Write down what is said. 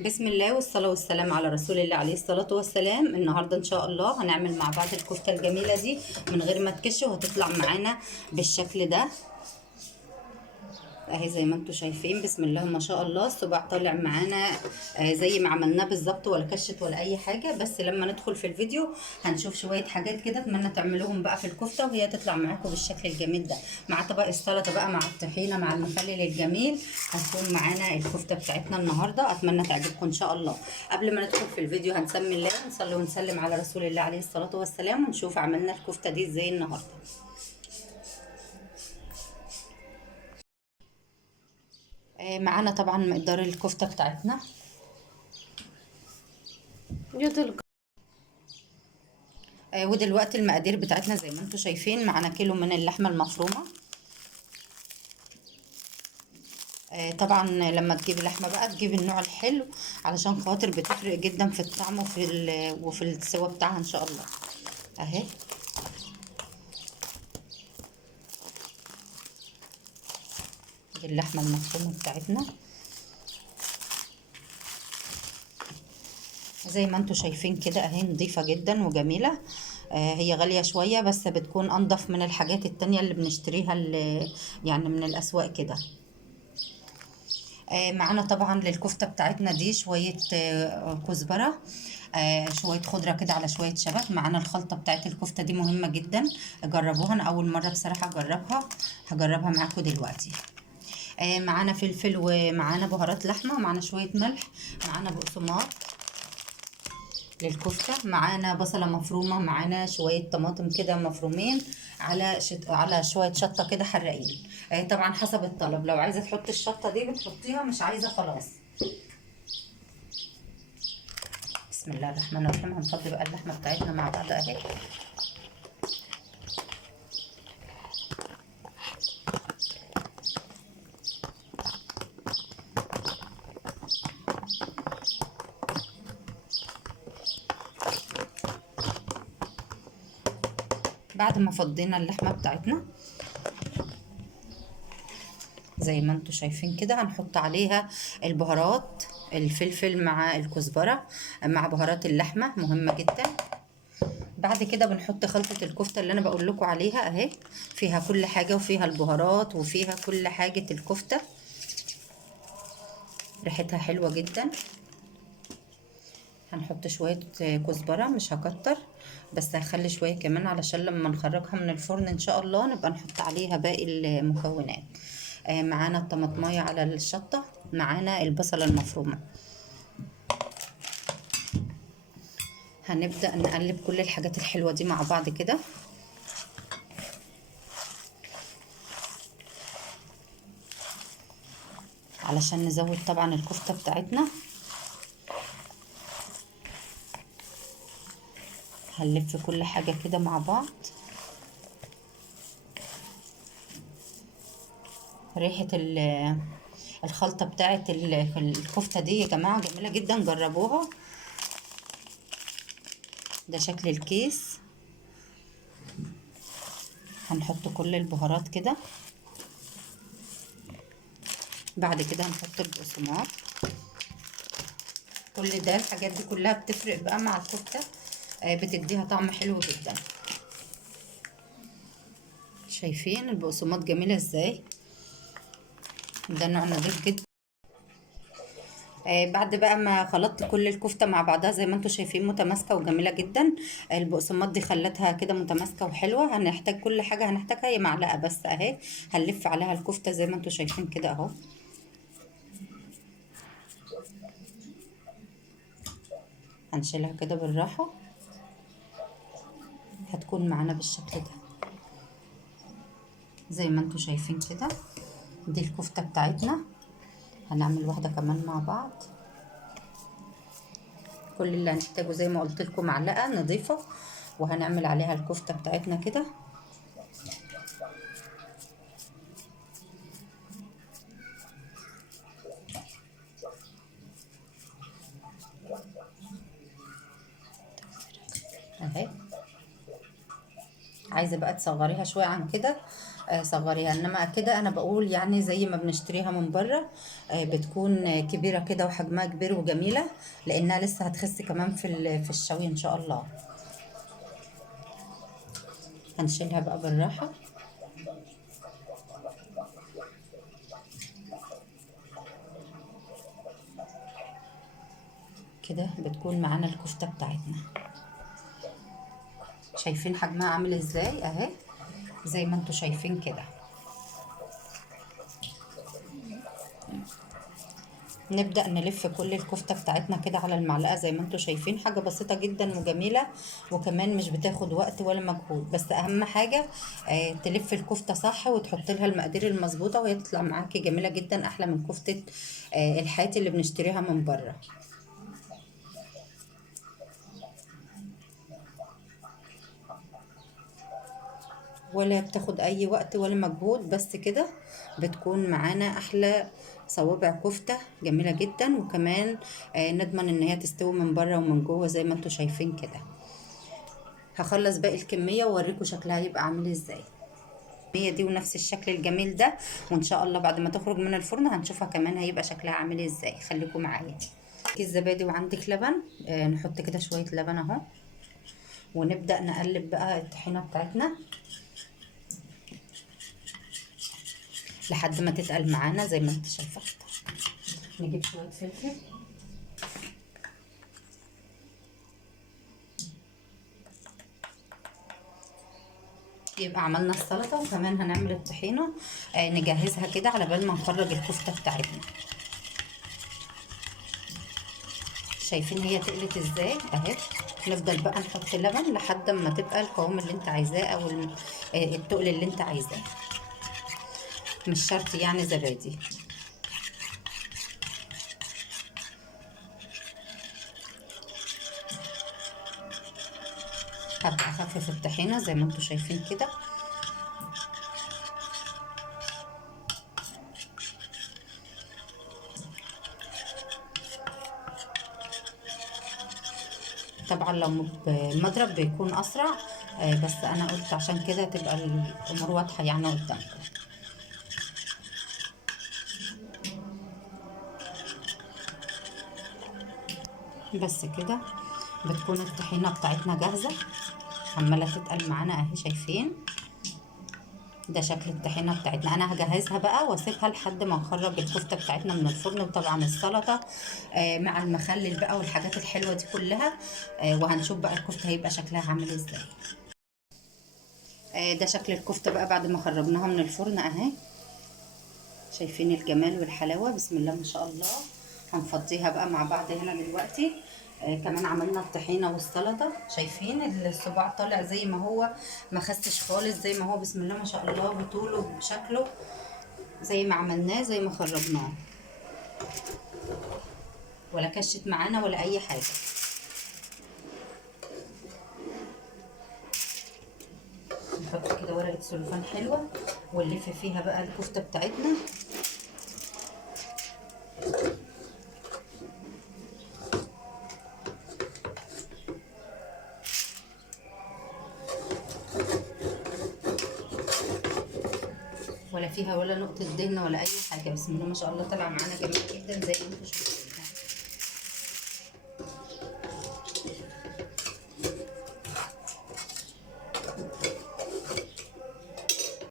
بسم الله والصلاة والسلام على رسول الله عليه الصلاة والسلام. النهاردة إن شاء الله هنعمل مع بعض الكفتة الجميلة دي من غير ما تكش، وهتطلع معانا بالشكل ده اهي زي ما انتم شايفين. بسم الله ما شاء الله، الصباع طالع معانا زي ما عملناه بالظبط، ولا كشت ولا اي حاجه. بس لما ندخل في الفيديو هنشوف شويه حاجات كده اتمنى تعملوهم بقى في الكفته، وهي تطلع معاكم بالشكل الجميل ده، مع طبق السلطه بقى، مع الطحينه، مع المخلل الجميل. هتكون معانا الكفته بتاعتنا النهارده، اتمنى تعجبكم ان شاء الله. قبل ما ندخل في الفيديو هنسمي الله ونصلي ونسلم على رسول الله عليه الصلاه والسلام، ونشوف عملنا الكفته دي ازاي النهارده. معانا طبعا مقدار الكفته بتاعتنا. ودلوقتي المقادير بتاعتنا زي ما انتم شايفين. معانا كيلو من اللحمه المفرومه. طبعا لما تجيبي لحمه بقى تجيبي النوع الحلو، علشان خاطر بتفرق جدا في الطعم وفي السوا بتاعها ان شاء الله. اهي دي اللحمه المفرومه بتاعتنا زي ما انتم شايفين كده اهي، نظيفه جدا وجميله. هي غاليه شويه بس بتكون انضف من الحاجات التانية اللي بنشتريها، اللي يعني من الاسواق كده. معانا طبعا للكفتة بتاعتنا دي شوية كزبرة، شوية خضرة كده، على شوية شبت. معانا الخلطة بتاعت الكفتة دي مهمة جدا، جربوها. أنا أول مرة بصراحة أجربها، هجربها معاكم دلوقتي. معانا فلفل، ومعانا بهارات لحمة، ومعانا شوية ملح، معانا بقسماط للكفتة، معانا بصلة مفرومة، معانا شوية طماطم كده مفرومين، على شوية شطة كده حراقين. طبعا حسب الطلب، لو عايزة تحطي الشطة دي بتحطيها، مش عايزة خلاص. بسم الله الرحمن الرحيم. هنفضي بقى اللحمة بتاعتنا مع بعض اهي. بعد ما فضينا اللحمة بتاعتنا زي ما انتم شايفين كده، هنحط عليها البهارات، الفلفل مع الكزبرة مع بهارات اللحمة، مهمة جدا. بعد كده بنحط خلطة الكفتة اللي انا بقول لكم عليها اهي، فيها كل حاجة، وفيها البهارات، وفيها كل حاجة الكفتة، ريحتها حلوة جدا. هنحط شوية كزبرة، مش هكتر، بس هخلي شوية كمان علشان لما نخرجها من الفرن ان شاء الله نبقى نحط عليها باقي المكونات. معانا الطماطمية على الشطة، معانا البصلة المفرومة. هنبدأ نقلب كل الحاجات الحلوة دي مع بعض كده. علشان نزود طبعا الكفتة بتاعتنا. هنلف كل حاجة كده مع بعض. ريحة الخلطة بتاعت الكفتة دي يا جماعة جميلة جدا، جربوها. ده شكل الكيس. هنحط كل البهارات كده. بعد كده هنحط البقسماط. كل ده الحاجات دي كلها بتفرق بقى مع الكفتة، بتديها طعم حلو جدا. شايفين البقسماط جميلة ازاي؟ ده نوع نضيف جدا. بعد بقى ما خلطت كل الكفتة مع بعضها زي ما انتم شايفين متماسكة وجميلة جدا. البقسماط دي خلتها كده متماسكة وحلوة. هنحتاج كل حاجة هنحتاجها هي معلقة بس اهي. هنلف عليها الكفتة زي ما انتم شايفين كده اهو. هنشيلها كده بالراحة، هتكون معانا بالشكل ده زي ما انتم شايفين كده. دي الكفتة بتاعتنا. هنعمل واحدة كمان مع بعض. كل اللي هنحتاجه زي ما قلت لكم معلقة نظيفة، وهنعمل عليها الكفتة بتاعتنا كده. اهي. عايزة بقى تصغريها شوية عن كده صغريها. انما كده انا بقول يعني زي ما بنشتريها من بره، بتكون كبيره كده وحجمها كبير وجميله، لانها لسه هتخس كمان في الشوي ان شاء الله. هنشيلها بقى بالراحه كده. بتكون معانا الكفته بتاعتنا، شايفين حجمها عامل ازاي اهي، زي ما انتوا شايفين كده. نبدأ نلف كل الكفتة بتاعتنا كده على المعلقة زي ما انتوا شايفين. حاجة بسيطة جدا وجميلة، وكمان مش بتاخد وقت ولا مجهود. بس اهم حاجة تلف الكفتة صح وتحط لها المقادير المظبوطة، وهي تطلع معاكي جميلة جدا، احلى من كفتة الحياتي اللي بنشتريها من بره. ولا بتاخد اي وقت ولا مجهود، بس كده بتكون معانا احلى صوابع كفتة جميلة جدا. وكمان نضمن ان هي تستوي من بره ومن جوه زي ما انتوا شايفين كده. هخلص باقي الكمية واوريكم شكلها هيبقى عامل ازاي. هي دي ونفس الشكل الجميل ده، وان شاء الله بعد ما تخرج من الفرن هنشوفها كمان هيبقى شكلها عامل ازاي. خليكم معايا. كيس زبادي وعندك لبن، نحط كده شوية لبن اهو، ونبدأ نقلب بقى الطحينة بتاعتنا لحد ما تتقل معانا زي ما انت شايفه كده. نجيب شويه فلفل، يبقى عملنا السلطه وكمان هنعمل الطحينه. نجهزها كده على بال ما نخرج الكفته بتاعتنا. شايفين هي تقلت ازاي اهي. نفضل بقى نحط لبن لحد ما تبقى القوام اللي انت عايزاه، او التقل اللي انت عايزاه، مش شرط يعني زبادي. هبقى اخفف الطحينه زي ما انتوا شايفين كده. طبعا لو بمضرب بيكون اسرع، بس انا قلت عشان كده تبقى الامور واضحه يعني قدامكم. بس كده بتكون الطحينه بتاعتنا جاهزه، عماله تتقل معانا اهي. شايفين ده شكل الطحينه بتاعتنا. انا هجهزها بقى واسيبها لحد ما نخرج الكفته بتاعتنا من الفرن، وطبعا السلطه مع المخلل بقى والحاجات الحلوه دي كلها. وهنشوف بقى الكفته هيبقى شكلها عامل ازاي. ده شكل الكفته بقى بعد ما خرجناها من الفرن اهي. شايفين الجمال والحلاوه، بسم الله ما شاء الله. هنفضيها بقى مع بعض هنا دلوقتي. كمان عملنا الطحينه والسلطه. شايفين الصباع طالع زي ما هو، ما خسش خالص، زي ما هو بسم الله ما شاء الله، بطوله بشكله زي ما عملناه زي ما خرجناه، ولا كشت معانا ولا اي حاجه. نحط كده ورقه سلوفان حلوه ونلف فيها بقى الكفته بتاعتنا. ولا فيها ولا نقطه دهن ولا اي حاجه. بسم الله ما شاء الله طالعه معانا جميل جدا زي ما انتم شايفين.